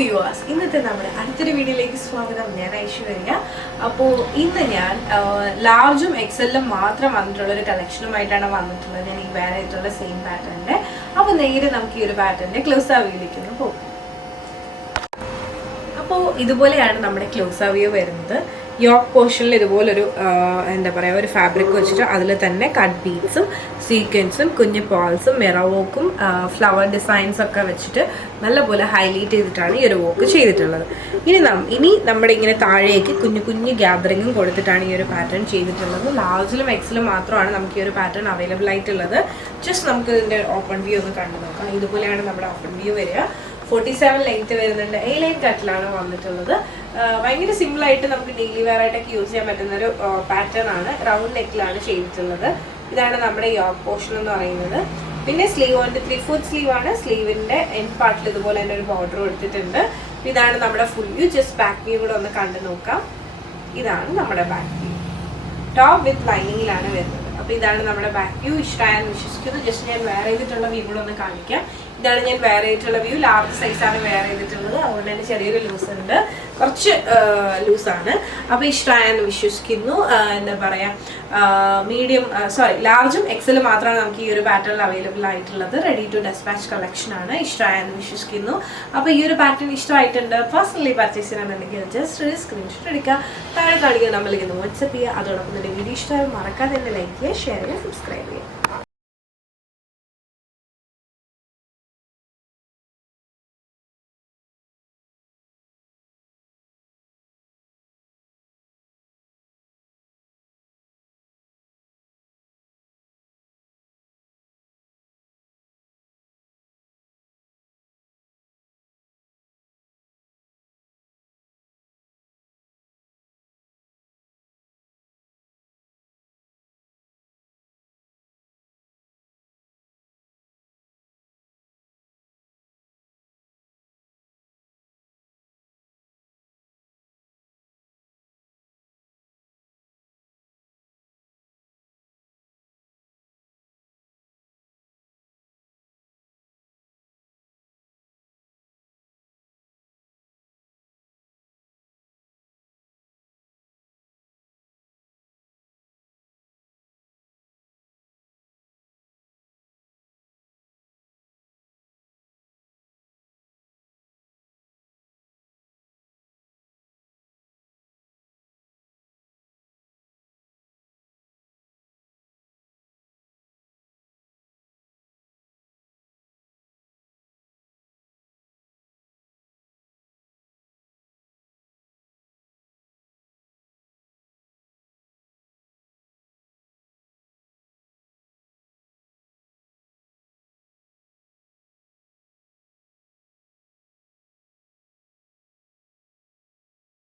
Viewers, ഇന്നത്തെ നമ്മുടെ അടുത്തൊരു വീഡിയോയിലേക്ക് സ്വാഗതം. ഞാൻ ഐശ്വര്യ. അപ്പോൾ ഇന്ന് ഞാൻ ലാർജും എക്സലും മാത്രം വന്നിട്ടുള്ളൊരു കളക്ഷനുമായിട്ടാണ് വന്നിട്ടുള്ളത്. ഞാൻ ഈ വേറെ ആയിട്ടുള്ള സെയിം പാറ്റേണിൻ്റെ. അപ്പോൾ നേരെ നമുക്ക് ഈ ഒരു പാറ്റേണിൻ്റെ ക്ലോസ് ആവിയിലേക്ക് ഒന്ന് പോകും. അപ്പോൾ ഇതുപോലെയാണ് നമ്മുടെ ക്ലോസ് ആവിയോ വരുന്നത്. യോക്ക് പോർഷനിൽ ഇതുപോലൊരു എന്താ പറയുക, ഒരു ഫാബ്രിക് വെച്ചിട്ട് അതിൽ തന്നെ കട്ട് ബീഡ്സും സീക്വൻസും കുഞ്ഞു പോൾസും മിറർ വോക്കും ഫ്ലവർ ഡിസൈൻസ് ഒക്കെ വെച്ചിട്ട് നല്ലപോലെ ഹൈലൈറ്റ് ചെയ്തിട്ടാണ് ഈ ഒരു വോക്ക് ചെയ്തിട്ടുള്ളത്. ഇനി നമ്മുടെ ഇങ്ങനെ താഴേക്ക് കുഞ്ഞു കുഞ്ഞു ഗ്യാദറിങ്ങും കൊടുത്തിട്ടാണ് ഈ ഒരു പാറ്റേൺ ചെയ്തിട്ടുള്ളത്. ലാർജിലും എക്സിലും മാത്രമാണ് നമുക്ക് ഈ ഒരു പാറ്റേൺ അവൈലബിൾ ആയിട്ടുള്ളത്. ജസ്റ്റ് നമുക്ക് ഇതിൻ്റെ ഓപ്പൺ വ്യൂ ഒന്ന് കണ്ടു നോക്കാം. ഇതുപോലെയാണ് നമ്മുടെ ഓപ്പൺ വ്യൂ വരിക. 47 ലെങ്ത് വരുന്നുണ്ട്. എ ലൈൻ കട്ടിലാണ് വന്നിട്ടുള്ളത്. ഭയങ്കര സിമ്പിളായിട്ട് നമുക്ക് ഡെയിലി വെയർ ആയിട്ടൊക്കെ യൂസ് ചെയ്യാൻ പറ്റുന്ന ഒരു പാറ്റേൺ ആണ്. റൗണ്ട് നെക്കിലാണ് ചെയ്തിട്ടുള്ളത്. ഇതാണ് നമ്മുടെ യോക്ക് പോർഷൻ എന്ന് പറയുന്നത്. പിന്നെ സ്ലീവ് കൊണ്ട് 3/4 സ്ലീവ് ആണ്. സ്ലീവിന്റെ എൻഡ് പാർട്ടിൽ ഇതുപോലെ തന്നെ ഒരു ബോർഡർ കൊടുത്തിട്ടുണ്ട്. ഇതാണ് നമ്മുടെ full view. Just back view കൂടെ ഒന്ന് കണ്ടു നോക്കാം. ഇതാണ് നമ്മുടെ ബാക്ക് വ്യൂ. ടോപ്പ് വിത്ത് ലൈനിങ്ങിലാണ് വരുന്നത്. അപ്പോൾ ഇതാണ് നമ്മുടെ ബാക്ക് വ്യൂ. ഇഷ്ടമായെന്ന് വിശ്വസിക്കുന്നു. ജസ്റ്റ് ഞാൻ വെയർ ചെയ്തിട്ടുള്ള വ്യൂ കൂടെ ഒന്ന് കാണിക്കാം. ഇതാണ് ഞാൻ വെയർ ചെയ്തിട്ടുള്ള വ്യൂ. ലാർജ് സൈസാണ് വെയർ ചെയ്തിട്ടുള്ളത്. അതുകൊണ്ട് തന്നെ ചെറിയൊരു ലൂസ് ഉണ്ട്, കുറച്ച് ലൂസാണ്. അപ്പോൾ ഇഷ്ടമായെന്ന് വിശ്വസിക്കുന്നു. എന്താ പറയുക, ലാർജും എക്സലും മാത്രമാണ് നമുക്ക് ഈ ഒരു പാറ്റേണിൽ അവൈലബിൾ ആയിട്ടുള്ളത്. റെഡി ടു ഡെസ്പാച്ച് കളക്ഷൻ ആണ്. ഇഷ്ടമായെന്ന് വിശ്വസിക്കുന്നു. അപ്പോൾ ഈ ഒരു പാറ്റേൺ ഇഷ്ടമായിട്ടുണ്ട്, പേഴ്സണലി പർച്ചേസ് ചെയ്യാനുണ്ടെങ്കിൽ ജസ്റ്റ് സ്ക്രീൻഷോട്ട് എടുക്കുക, താഴെ കാണിക്കുക, നമ്മളിങ്ങനെ വാട്സപ്പ് ചെയ്യുക. അതോടൊപ്പം തന്നെ വീഡിയോ ഇഷ്ടമായി മറക്കാതെ തന്നെ ലൈക്ക് ചെയ്യുക, ഷെയർ ചെയ്യുക, സബ്സ്ക്രൈബ് ചെയ്യുക.